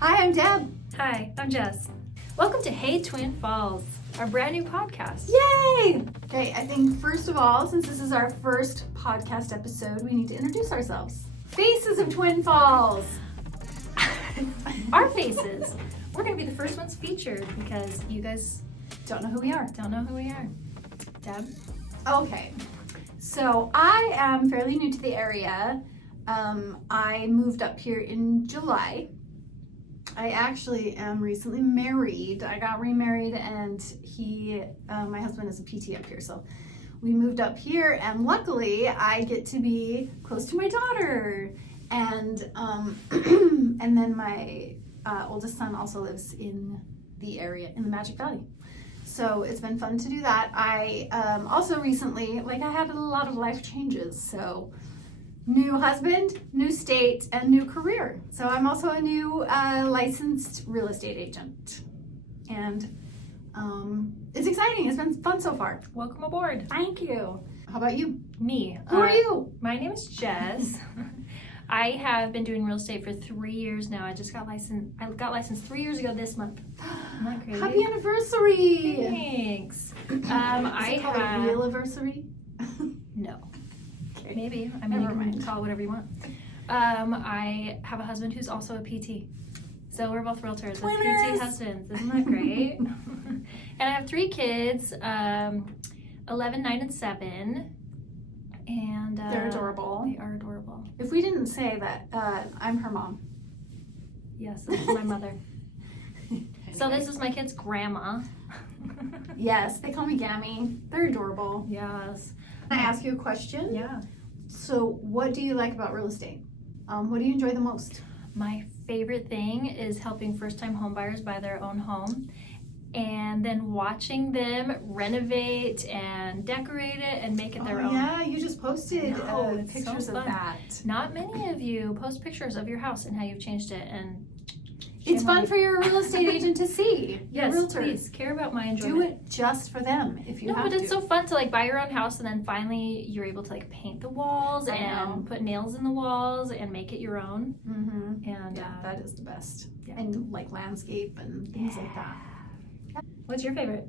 Hi, I'm Deb. Hi, I'm Jess. Welcome to Hey Twin Falls, our brand new podcast. Yay! Okay, I think first of all, since this is our first podcast episode, we need to introduce ourselves. Faces of Twin Falls. Our faces. We're going to be the first ones featured because you guys Don't know who we are. don't know who we are. Deb? Okay, so I am fairly new to the area. I moved up here in July. I actually am recently married. I got remarried, and my husband is a PT up here, so we moved up here, and luckily I get to be close to my daughter, and and then my oldest son also lives in the area in the Magic Valley. So it's been fun to do that. I also recently, I had a lot of life changes, so new husband, new state, and new career. So I'm also a new licensed real estate agent. And it's exciting. It's been fun so far. Welcome aboard. Thank you. How about you? Me. Who are you? My name is Jess. I have been doing real estate for 3 years now. I got licensed 3 years ago this month. Isn't that crazy? Happy anniversary. Thanks. I call it real anniversary? No. Okay. Maybe. I mean, Never you can mind. call it whatever you want. I have a husband who's also a PT. So we're both realtors. With Twinners! PT husbands. Isn't that great? And I have 3 kids, 11, 9, and 7. And They're adorable. They are adorable. If we didn't say that, I'm her mom. Yes, this is my mother. So this is my kid's grandma. Yes, they call me Gammy. They're adorable. Yes. Can I ask you a question? Yeah. So what do you like about real estate? What do you enjoy the most? My favorite thing is helping first-time homebuyers buy their own home, and then watching them renovate and decorate it and make it their own. Yeah, you just posted No, it's pictures so of fun. that. Not many of you post pictures of your house and how you've changed it, and It's shame on fun you. for your real estate agent to see. Your Yes, realtor. please care about my enjoyment. Do it just for them if you No, have but to. it's so fun to buy your own house, and then finally you're able to paint the walls I know. and put nails in the walls and make it your own. Mm-hmm. And Yeah, that is the best. yeah. And landscape and things like that. What's your favorite?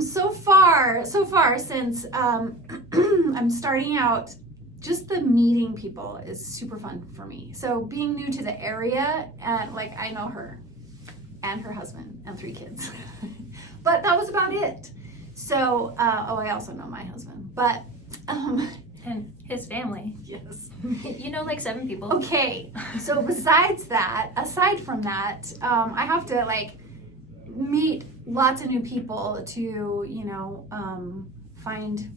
So far since I'm starting out, just the meeting people is super fun for me. So being new to the area, and I know her and her husband and 3 kids, but that was about it. So I also know my husband, but And his family. yes. 7 people. Okay, so aside from that, I have to meet lots of new people to find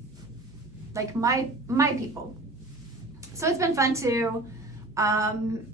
my people. So it's been fun to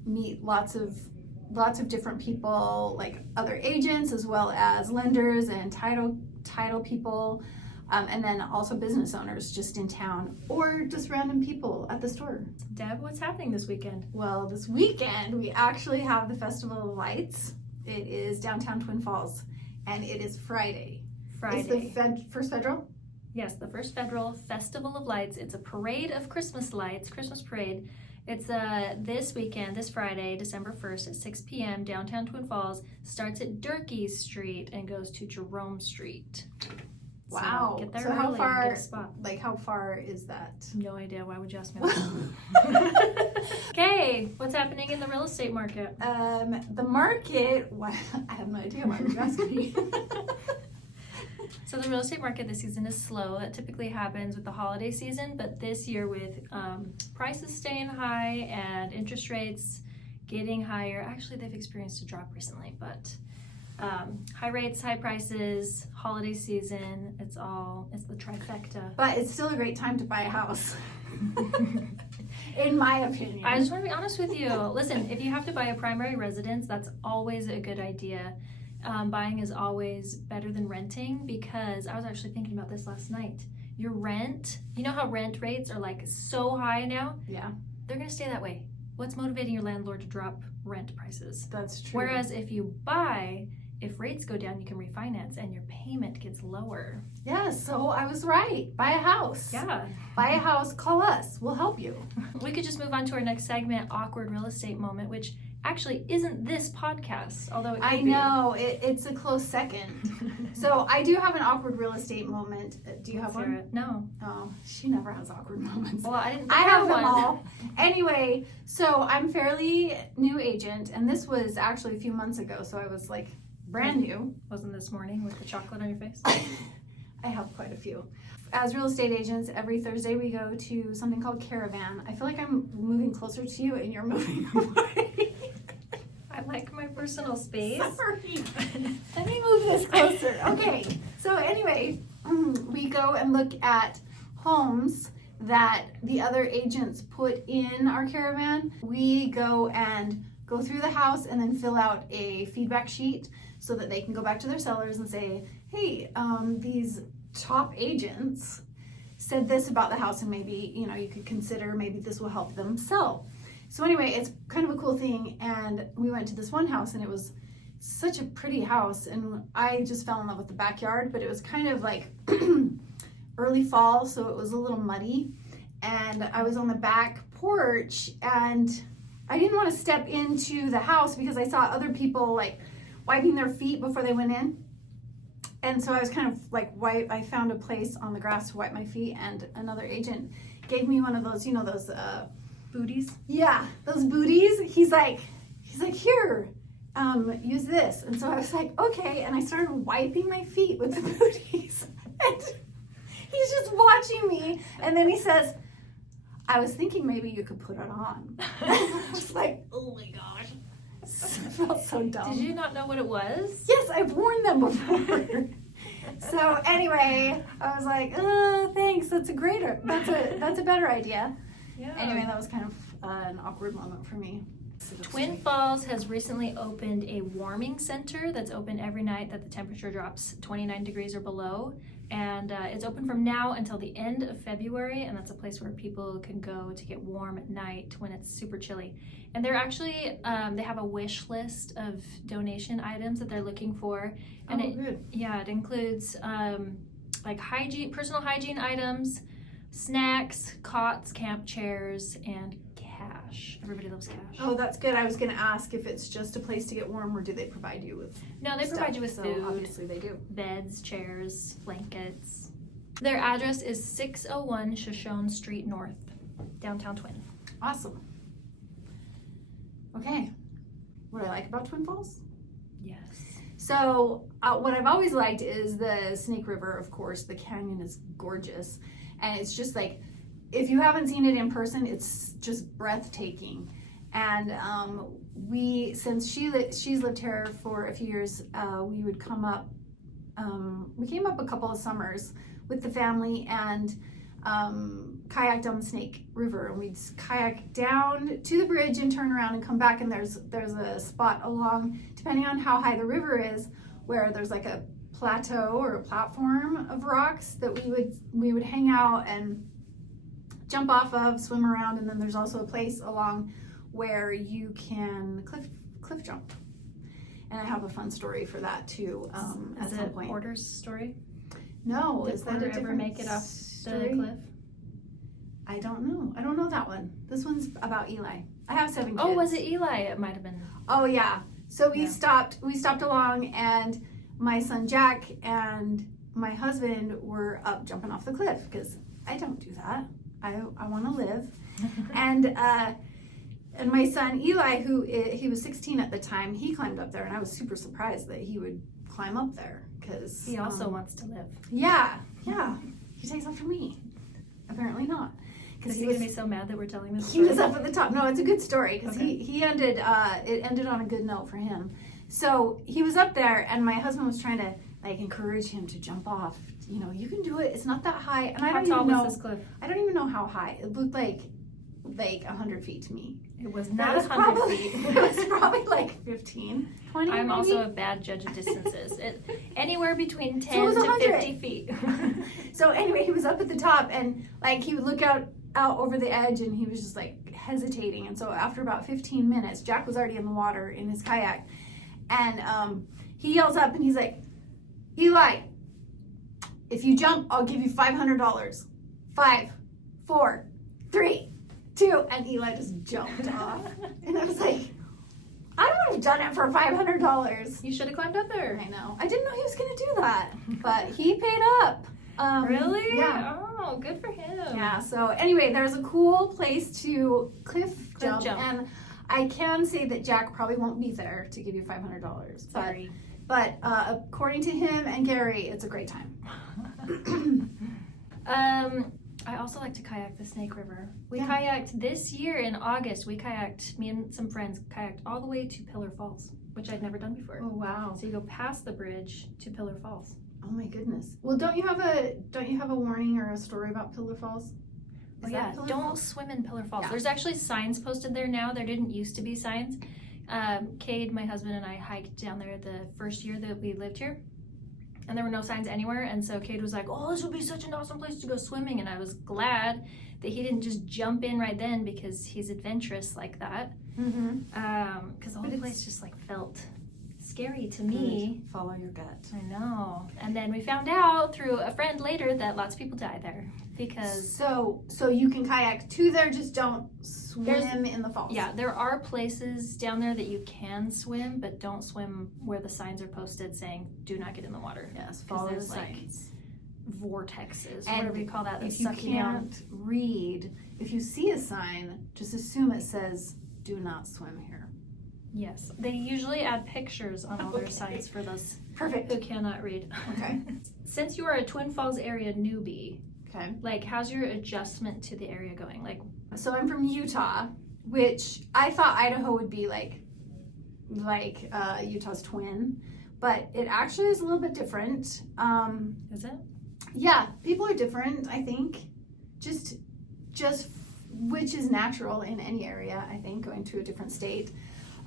meet lots of different people, like other agents as well as lenders and title people, and then also business owners just in town or just random people at the store. Deb, what's happening this weekend? Well, this weekend we actually have the Festival of Lights. It is downtown Twin Falls, and it is Friday. Friday. It's the first federal? Yes, the first federal Festival of Lights. It's a parade of Christmas lights, Christmas parade. It's this weekend, this Friday, December 1st at 6 p.m. downtown Twin Falls. Starts at Durkee Street and goes to Jerome Street. Wow. So get there So how early far- and get a spot. How far is that? No idea. Why would you ask me that? Okay, what's happening in the real estate market? The market, I have no idea why would you ask me. So the real estate market this season is slow. That typically happens with the holiday season, but this year with prices staying high and interest rates getting higher, actually they've experienced a drop recently, but high rates, high prices, holiday season, it's the trifecta. But it's still a great time to buy a house. In my opinion. I just want to be honest with you. Listen, if you have to buy a primary residence, that's always a good idea. Buying is always better than renting, because I was actually thinking about this last night. Your rent, you know how rent rates are so high now? Yeah, They're going to stay that way. What's motivating your landlord to drop rent prices? that's true. Whereas if you buy, if rates go down, you can refinance and your payment gets lower. Yeah, so I was right. Buy a house. Yeah. Buy a house, call us. We'll help you. We could just move on to our next segment, awkward real estate moment, which actually isn't this podcast, although it could I know, it's a close second. So I do have an awkward real estate moment. Do you have Let's hear one? it. No. Oh, she never has awkward moments. Well, I didn't I prepare have them one. all. Anyway, so I'm fairly new agent, and this was actually a few months ago, so I was like brand new. Wasn't this morning with the chocolate on your face? I have quite a few. As real estate agents, every Thursday we go to something called Caravan. I feel like I'm moving closer to you and you're moving away. I like my personal space. Sorry. Let me move this closer. Okay. So anyway, we go and look at homes that the other agents put in our Caravan. We go through the house and then fill out a feedback sheet so that they can go back to their sellers and say, hey, these top agents said this about the house, and maybe, you know, you could consider maybe this will help them sell. So anyway, it's kind of a cool thing, and we went to this one house, and it was such a pretty house, and I just fell in love with the backyard, but it was kind of like early fall, so it was a little muddy, and I was on the back porch, and I didn't want to step into the house because I saw other people like wiping their feet before they went in. And so I was kind of like, I found a place on the grass to wipe my feet, and another agent gave me one of those, you know, those Booties? yeah, those booties. He's like, here, use this. And so I was like, okay, and I started wiping my feet with the booties. And he's just watching me, and then he says, I was thinking maybe you could put it on. I was like, oh my gosh. I felt so dumb. Did you not know what it was? Yes, I've worn them before. So anyway, I was like, thanks. That's a better idea. Yeah. Anyway, that was kind of an awkward moment for me. Twin Falls has recently opened a warming center that's open every night that the temperature drops 29 degrees or below. And it's open from now until the end of February, and that's a place where people can go to get warm at night when it's super chilly. And they're actually, they have a wish list of donation items that they're looking for. And good. Yeah, it includes like personal hygiene items, snacks, cots, camp chairs, and cash. Everybody loves cash. Oh, that's good. I was going to ask if it's just a place to get warm, or do they provide you with No, they stuff? provide you with So food, obviously they do. beds, chairs, blankets. Their address is 601 Shoshone Street North, downtown Twin. Awesome. Okay. What I like about Twin Falls? Yes. So what I've always liked is the Snake River, of course. The canyon is gorgeous. And it's just like, if you haven't seen it in person, it's just breathtaking. And since she's lived here for a few years, we would come up, we came up a couple of summers with the family and kayak down the Snake River. And we'd kayak down to the bridge and turn around and come back, and there's a spot along, depending on how high the river is, where there's like a plateau or a platform of rocks that we would hang out and jump off of, swim around, and then there's also a place along where you can cliff jump. And I have a fun story for that too. At some point. Porter's story? No, Did is that Porter a ever different make it off story? the cliff? I don't know. I don't know that one. This one's about Eli. I have 7 kids. Oh, was it Eli? It might have been. Oh yeah. So we Yeah. stopped along, and my son Jack and my husband were up jumping off the cliff, because I don't do that. I want to live. And my son Eli, he was 16 at the time, he climbed up there, and I was super surprised that he would climb up there, because He also wants to live. yeah, he takes after me. Apparently not, Is he was gonna be so mad that we're telling this he story? was up at the top. No, it's a good story, because Okay. he ended it ended on a good note for him. So he was up there, and my husband was trying to like encourage him to jump off. You know, you can do it. It's not that high. And I How don't tall even know. was this cliff? I don't even know how high. It looked like 100 feet to me. It was That not was 100 probably, feet. It was probably like 15, 20 I'm maybe. also a bad judge of distances. Anywhere between So it 10 was to 100. 50 feet. So anyway, he was up at the top, and like he would look out over the edge, and he was just like hesitating. And so after about 15 minutes, Jack was already in the water in his kayak, and he yells up, and he's like, Eli, if you jump, I'll give you $500. 5, 4, 3, 2, and Eli just jumped off. And I was like, have done it for $500. You should have climbed up there. I know. I didn't know he was going to do that, but he paid up. Really? Yeah. Oh, good for him. Yeah. So anyway, there's a cool place to cliff jump, and I can say that Jack probably won't be there to give you $500. Sorry. But according to him and Gary, it's a great time. I also like to kayak the Snake River. We kayaked this year in August. Me and some friends kayaked all the way to Pillar Falls, which I'd never done before. Oh wow! So you go past the bridge to Pillar Falls. Oh my goodness. Well, don't you have a warning or a story about Pillar Falls? Don't swim in Pillar Falls. Yeah. There's actually signs posted there now. There didn't used to be signs. Cade, my husband, and I hiked down there the first year that we lived here, and there were no signs anywhere. And so Cade was like, "Oh, this would be such an awesome place to go swimming," and I was glad that he didn't just jump in right then because he's adventurous like that. Because the whole place just like felt scary to me. Follow your gut. I know. And then we found out through a friend later that lots of people die there because so you can kayak to there, just don't swim in the falls. Yeah, there are places down there that you can swim, but don't swim where the signs are posted saying do not get in the water. Yes, follow the there's signs. Vortexes, And whatever you call that. If you can't read, if you see a sign, just assume it says do not swim here. Yes, they usually add pictures on all their signs for those Perfect. who cannot read. Okay. Since you are a Twin Falls area newbie, Okay. like how's your adjustment to the area going? Like, So I'm from Utah, which I thought Idaho would be like Utah's twin, but it actually is a little bit different. is it? Yeah, people are different, I think. Just which is natural in any area, I think, going to a different state.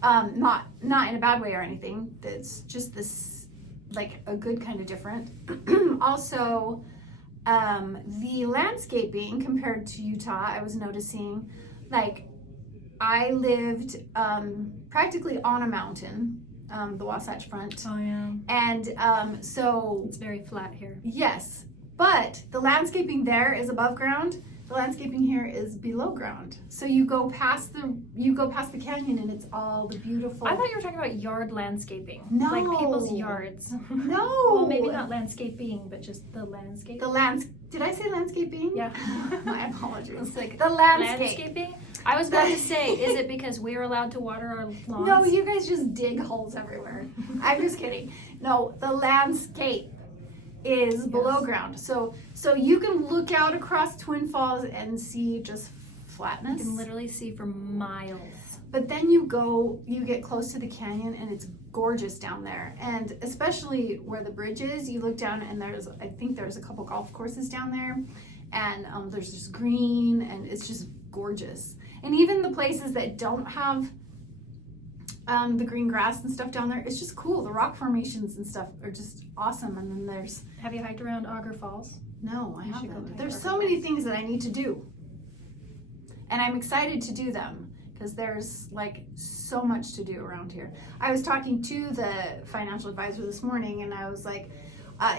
Not in a bad way or anything. It's just this, like, a good kind of different. Also, the landscaping compared to Utah, I was noticing, like, I lived practically on a mountain, the Wasatch Front. Oh yeah. And so It's very flat here. yes, but the landscaping there is above ground. The landscaping here is below ground. So you go past the canyon and it's all the beautiful. I thought you were talking about yard landscaping. No. Like people's yards. No. Well, maybe not landscaping, but just the landscape. Did I say landscaping? Yeah. My apologies. It's like The landscape. landscaping? I was about to say, is it because we're allowed to water our lawns? No, you guys just dig holes everywhere. I'm just kidding. No, the landscape is below ground. So you can look out across Twin Falls and see just flatness. You can literally see for miles. But then you get close to the canyon and it's gorgeous down there. And especially where the bridge is, you look down and I think there's a couple golf courses down there. And there's just green and it's just gorgeous. And even the places that don't have the green grass and stuff down there, it's just cool. The rock formations and stuff are just awesome. And then there's... Have you hiked around Auger Falls? No, I You should go haven't. hike There's Auger so many things that I need to do. And I'm excited to do them because there's like so much to do around here. I was talking to the financial advisor this morning and I was like,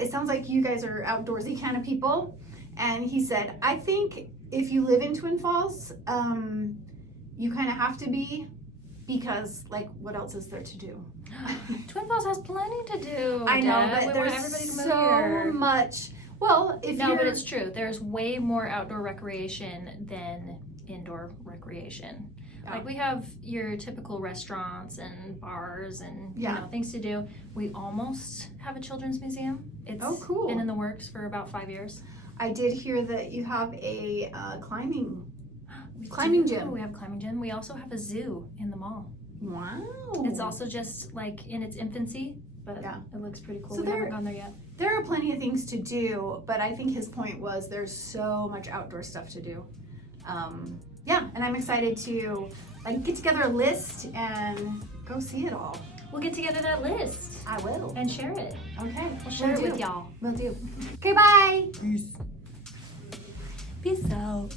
it sounds like you guys are outdoorsy kind of people. And he said, I think if you live in Twin Falls, you kind of have to be, because like what else is there to do? Twin Falls has plenty to do. I know, Deb. but We want there's everybody to move so here. much. Well, But it's true. There's way more outdoor recreation than indoor recreation. Yeah. Like we have your typical restaurants and bars and Yeah. you know things to do. We almost have a children's museum. It's cool. been in the works for about 5 years. I did hear that you have a climbing We gym. We have a climbing gym. We also have a zoo in the mall. Wow. It's also just like in its infancy, but Yeah. it looks pretty cool. So we haven't gone there yet. There are plenty of things to do, but I think his point was there's so much outdoor stuff to do. Yeah, and I'm excited to like get together a list and go see it all. We'll get together that list I will. and share it. Okay. We'll share it with y'all. Will do. Okay, bye. Peace out.